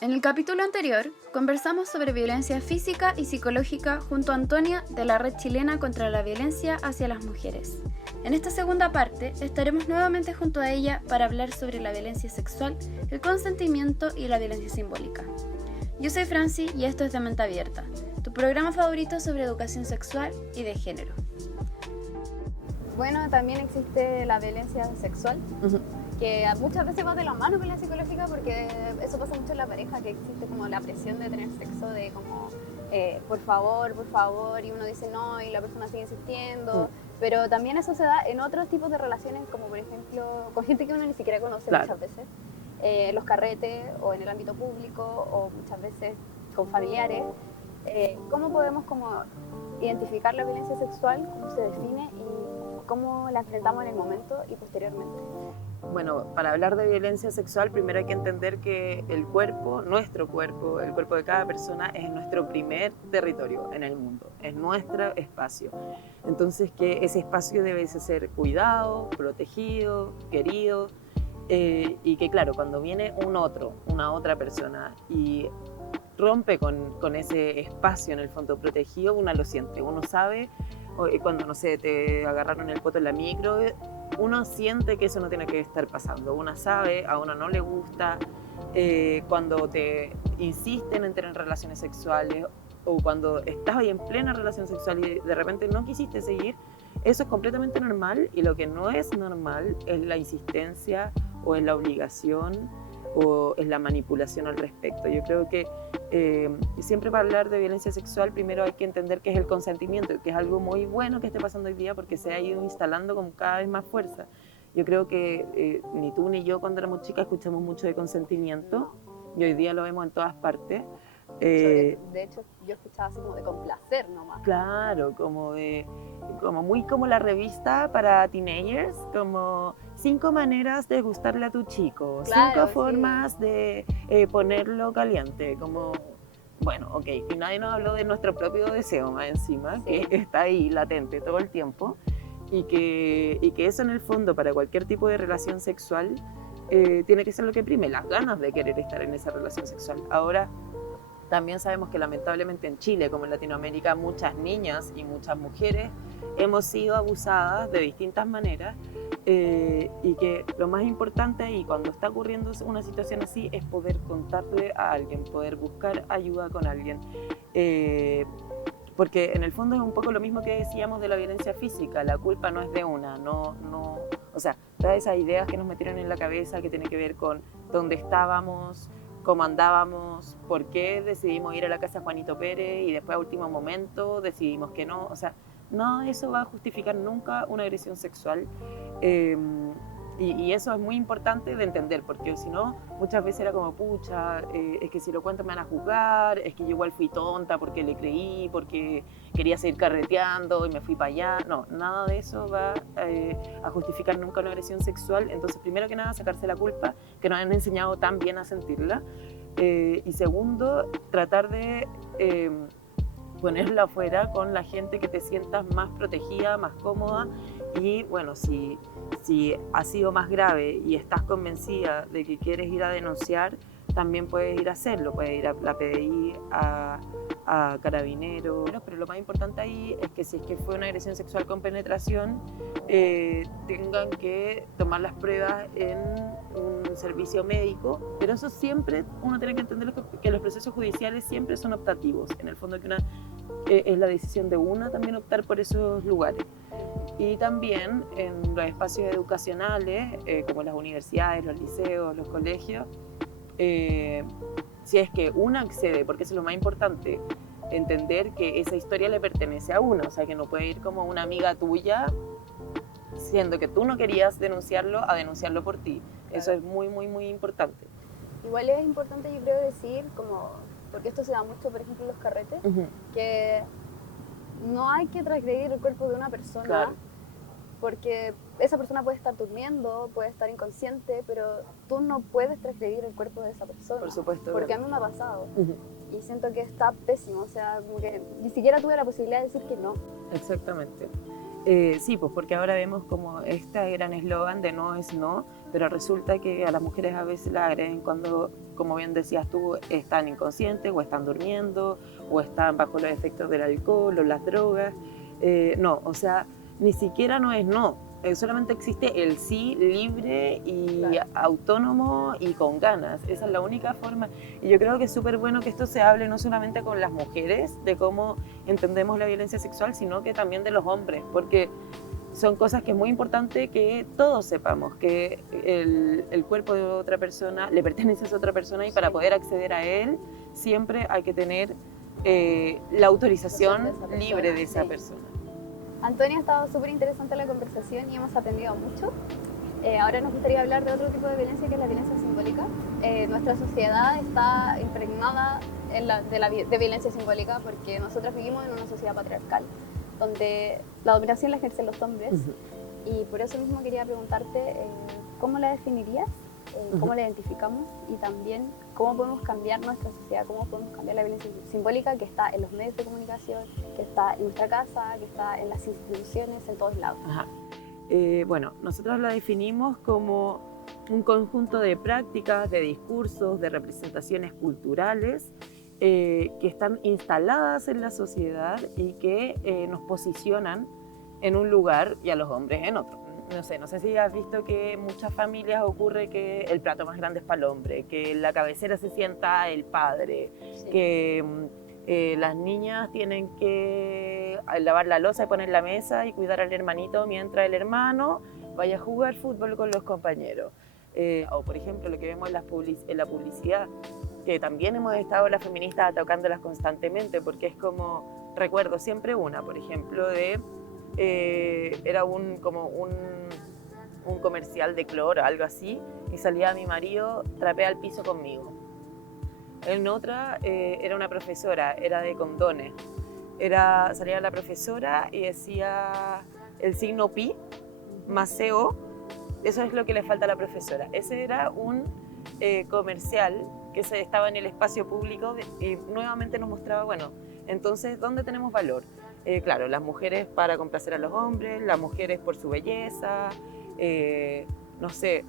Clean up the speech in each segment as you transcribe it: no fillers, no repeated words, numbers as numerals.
En el capítulo anterior, conversamos sobre violencia física y psicológica junto a Antonia de la Red Chilena contra la Violencia hacia las Mujeres. En esta segunda parte, estaremos nuevamente junto a ella para hablar sobre la violencia sexual, el consentimiento y la violencia simbólica. Yo soy Franci y esto es De Mente Abierta, tu programa favorito sobre educación sexual y de género. Bueno, también existe la violencia sexual, que muchas veces va de la mano con la psicológica, porque eso pasa mucho en la pareja, que existe como la presión de tener sexo, de como por favor, y uno dice no y la persona sigue insistiendo, pero también eso se da en otros tipos de relaciones, como por ejemplo con gente que uno ni siquiera conoce. Claro. Muchas veces, los carretes o en el ámbito público o muchas veces con familiares. ¿Cómo podemos como identificar la violencia sexual, cómo se define y cómo la enfrentamos en el momento y posteriormente? Bueno, para hablar de violencia sexual, primero hay que entender que el cuerpo, nuestro cuerpo, el cuerpo de cada persona es nuestro primer territorio en el mundo, es nuestro espacio. Entonces, que ese espacio debe ser cuidado, protegido, querido, y que claro, cuando viene una otra persona y rompe con ese espacio en el fondo protegido, uno lo siente, uno sabe, cuando no sé, te agarraron el poto en la micro, uno siente que eso no tiene que estar pasando, uno sabe, a uno no le gusta, cuando te insisten en tener relaciones sexuales o cuando estás ahí en plena relación sexual y de repente no quisiste seguir, eso es completamente normal, y lo que no es normal es la insistencia o es la obligación o es la manipulación al respecto. Yo creo que siempre para hablar de violencia sexual primero hay que entender qué es el consentimiento, que es algo muy bueno que esté pasando hoy día porque se ha ido instalando con cada vez más fuerza. Yo creo que ni tú ni yo cuando éramos chicas escuchamos mucho de consentimiento y hoy día lo vemos en todas partes. De hecho, yo escuchaba así como de complacer nomás. Claro, muy como la revista para teenagers, como 5 maneras de gustarle a tu chico, claro, 5 formas de ponerlo caliente, como, bueno, ok, y nadie nos habló de nuestro propio deseo más encima, que está ahí latente todo el tiempo, y que eso en el fondo para cualquier tipo de relación sexual tiene que ser lo que prime, las ganas de querer estar en esa relación sexual. Ahora, también sabemos que lamentablemente en Chile, como en Latinoamérica, muchas niñas y muchas mujeres hemos sido abusadas de distintas maneras, y que lo más importante ahí cuando está ocurriendo una situación así es poder contarle a alguien, poder buscar ayuda con alguien, porque en el fondo es un poco lo mismo que decíamos de la violencia física, la culpa no es de una, o sea, todas esas ideas que nos metieron en la cabeza que tienen que ver con dónde estábamos, cómo andábamos, por qué decidimos ir a la casa de Juanito Pérez y después a último momento decidimos que no, o sea, no, eso va a justificar nunca una agresión sexual, y eso es muy importante de entender, porque si no, muchas veces era como, pucha, es que si lo cuento me van a juzgar, es que yo igual fui tonta porque le creí, porque quería seguir carreteando y me fui para allá. No, nada de eso va a justificar nunca una agresión sexual. Entonces, primero que nada, sacarse la culpa, que nos han enseñado tan bien a sentirla, y segundo, tratar de ponerla afuera con la gente que te sientas más protegida, más cómoda, y bueno, si ha sido más grave y estás convencida de que quieres ir a denunciar, también puedes ir a hacerlo, puedes ir a la PDI, a Carabineros, pero lo más importante ahí es que si es que fue una agresión sexual con penetración, tengan que tomar las pruebas en un servicio médico, pero eso siempre, uno tiene que entender que los procesos judiciales siempre son optativos, en el fondo que es la decisión de una también optar por esos lugares. Y también en los espacios educacionales, como las universidades, los liceos, los colegios, si es que uno accede, porque eso es lo más importante, entender que esa historia le pertenece a uno, o sea, que no puede ir como una amiga tuya, siendo que tú no querías denunciarlo, a denunciarlo por ti. Claro. Eso es muy, muy, muy importante. Igual es importante, yo creo, decir como porque esto se da mucho, por ejemplo, en los carretes, Ujú. que no hay que transgredir el cuerpo de una persona, Claro. porque esa persona puede estar durmiendo, puede estar inconsciente, pero tú no puedes transgredir el cuerpo de esa persona. Por supuesto. Porque a claro. mí me ha pasado Ujú. y siento que está pésimo, o sea, como que ni siquiera tuve la posibilidad de decir que no. Exactamente. Sí, pues porque ahora vemos como este gran eslogan de no es no, pero resulta que a las mujeres a veces la agreden cuando, como bien decías tú, están inconscientes o están durmiendo o están bajo los efectos del alcohol o las drogas. No, o sea, ni siquiera no es no, solamente existe el sí libre y Claro. autónomo y con ganas. Esa es la única forma. Y yo creo que es súper bueno que esto se hable no solamente con las mujeres, de cómo entendemos la violencia sexual, sino que también de los hombres, porque son cosas que es muy importante que todos sepamos, que el cuerpo de otra persona le pertenece a esa otra persona y para poder acceder a él siempre hay que tener la autorización De esa persona, libre de esa sí. persona. Antonia, ha estado súper interesante la conversación y hemos aprendido mucho. Ahora nos gustaría hablar de otro tipo de violencia, que es la violencia simbólica. Nuestra sociedad está impregnada de violencia simbólica porque nosotros vivimos en una sociedad patriarcal donde la dominación la ejercen los hombres. Y por eso mismo quería preguntarte cómo la definirías, cómo la identificamos y también cómo podemos cambiar nuestra sociedad, cómo podemos cambiar la violencia simbólica que está en los medios de comunicación, que está en nuestra casa, que está en las instituciones, en todos lados. Ajá. Bueno, nosotros la definimos como un conjunto de prácticas, de discursos, de representaciones culturales que están instaladas en la sociedad y que nos posicionan en un lugar y a los hombres en otro. No sé si has visto que en muchas familias ocurre que el plato más grande es para el hombre, que en la cabecera se sienta el padre, Sí. que las niñas tienen que lavar la loza y poner la mesa y cuidar al hermanito mientras el hermano vaya a jugar fútbol con los compañeros. O por ejemplo lo que vemos en la publicidad, que también hemos estado las feministas atacándolas constantemente, porque es como, recuerdo siempre una, por ejemplo, era como un comercial de cloro, algo así, y salía mi marido, trapea el piso conmigo. En otra era una profesora, era de condones. Salía la profesora y decía el signo pi más CO, eso es lo que le falta a la profesora. Ese era un comercial que estaba en el espacio público y nuevamente nos mostraba, bueno, entonces, ¿dónde tenemos valor? Claro, las mujeres para complacer a los hombres, las mujeres por su belleza, no sé,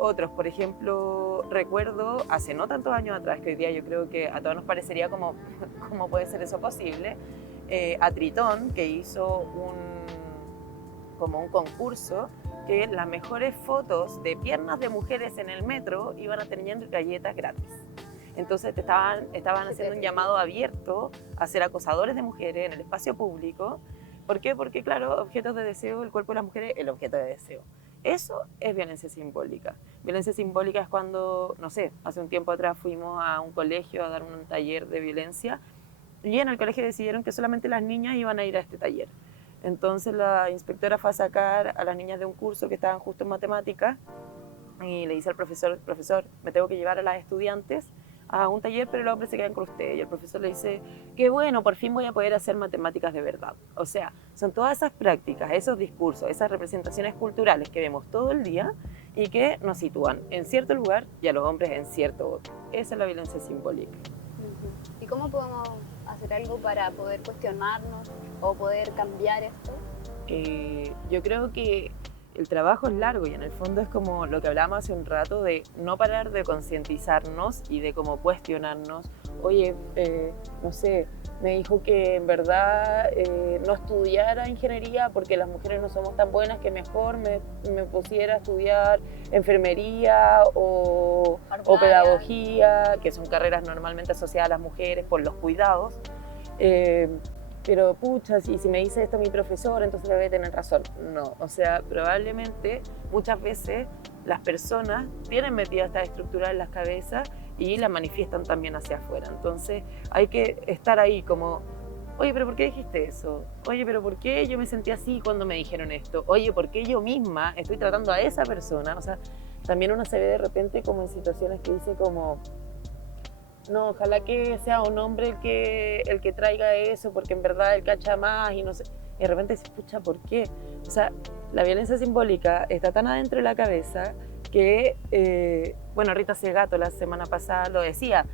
otros, por ejemplo, recuerdo hace no tantos años atrás, que hoy día yo creo que a todos nos parecería como, ¿cómo puede ser eso posible? A Tritón, que hizo como un concurso, que las mejores fotos de piernas de mujeres en el metro iban a tener galletas gratis. Entonces estaban haciendo un llamado abierto a ser acosadores de mujeres en el espacio público. ¿Por qué? Porque, claro, objetos de deseo, el cuerpo de las mujeres, el objeto de deseo. Eso es violencia simbólica. Violencia simbólica es cuando, no sé, hace un tiempo atrás fuimos a un colegio a dar un taller de violencia y en el colegio decidieron que solamente las niñas iban a ir a este taller. Entonces la inspectora fue a sacar a las niñas de un curso que estaban justo en matemáticas y le dice al profesor, me tengo que llevar a las estudiantes a un taller, pero los hombres se quedan con usted. Y el profesor le dice, qué bueno, por fin voy a poder hacer matemáticas de verdad. O sea, son todas esas prácticas, esos discursos, esas representaciones culturales que vemos todo el día y que nos sitúan en cierto lugar y a los hombres en cierto otro. Esa es la violencia simbólica. ¿Y cómo podemos hacer algo para poder cuestionarnos o poder cambiar esto? Yo creo que el trabajo es largo y en el fondo es como lo que hablábamos hace un rato de no parar de concientizarnos y de como cuestionarnos. Oye, no sé, me dijo que en verdad no estudiara ingeniería porque las mujeres no somos tan buenas, que mejor me pusiera a estudiar enfermería o pedagogía, que son carreras normalmente asociadas a las mujeres por los cuidados. Pero pucha, si me dice esto mi profesor, entonces debe tener razón. No, o sea, probablemente muchas veces las personas tienen metidas estas estructuras en las cabezas y las manifiestan también hacia afuera. Entonces hay que estar ahí como, oye, pero ¿por qué dijiste eso? Oye, pero ¿por qué yo me sentí así cuando me dijeron esto? Oye, ¿por qué yo misma estoy tratando a esa persona? O sea, también uno se ve de repente como en situaciones que dice como, no, ojalá que sea un hombre el que traiga eso, porque en verdad él cacha más y no sé. Y de repente se escucha, ¿por qué? O sea, la violencia simbólica está tan adentro de la cabeza que, bueno, Rita Segato la semana pasada lo decía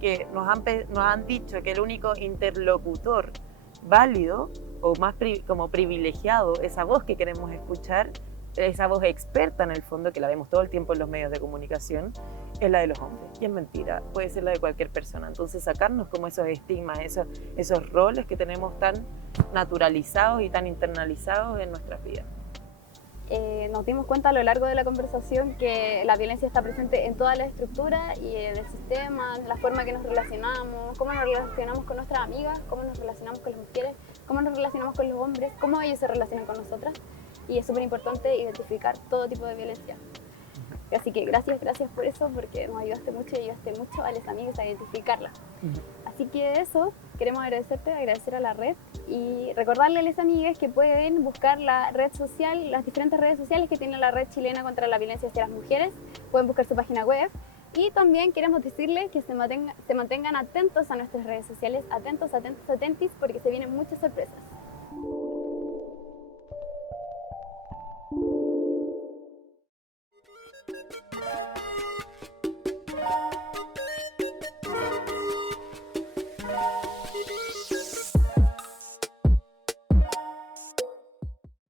que nos han dicho que el único interlocutor válido o más como privilegiado, esa voz que queremos escuchar, esa voz experta en el fondo, que la vemos todo el tiempo en los medios de comunicación, es la de los hombres. Y es mentira, puede ser la de cualquier persona. Entonces sacarnos como esos estigmas, esos roles que tenemos tan naturalizados y tan internalizados en nuestras vidas. Nos dimos cuenta a lo largo de la conversación que la violencia está presente en toda la estructura y en el sistema, en la forma que nos relacionamos, cómo nos relacionamos con nuestras amigas, cómo nos relacionamos con las mujeres, cómo nos relacionamos con los hombres, cómo ellos se relacionan con nosotras. Y es súper importante identificar todo tipo de violencia. Así que gracias por eso, porque nos ayudaste mucho y ayudaste mucho a las amigas a identificarla. Así que eso, queremos agradecer a la red y recordarles a las amigas que pueden buscar la red social, las diferentes redes sociales que tiene la Red Chilena contra la Violencia hacia las Mujeres. Pueden buscar su página web y también queremos decirles que se mantengan atentos a nuestras redes sociales, atentos, atentis, porque se vienen muchas sorpresas.